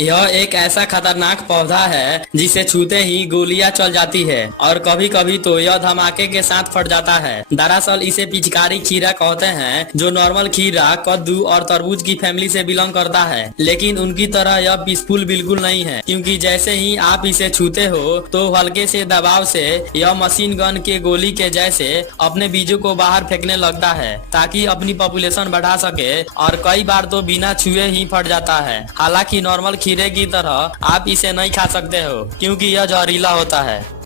यह एक ऐसा खतरनाक पौधा है जिसे छूते ही गोलियां चल जाती है और कभी कभी तो यह धमाके के साथ फट जाता है। दरअसल इसे पिचकारी खीरा कहते हैं, जो नॉर्मल खीरा, कद्दू और तरबूज की फैमिली से बिलोंग करता है। लेकिन उनकी तरह यह पीसफुल बिल्कुल नहीं है, क्योंकि जैसे ही आप इसे छूते हो तो हल्के से दबाव से यह मशीन गन के गोली के जैसे अपने बीजों को बाहर फेंकने लगता है ताकि अपनी पॉपुलेशन बढ़ा सके, और कई बार तो बिना छुए ही फट जाता है। हालांकि नॉर्मल खीरे की तरह आप इसे नहीं खा सकते हो, क्योंकि यह जहरीला होता है।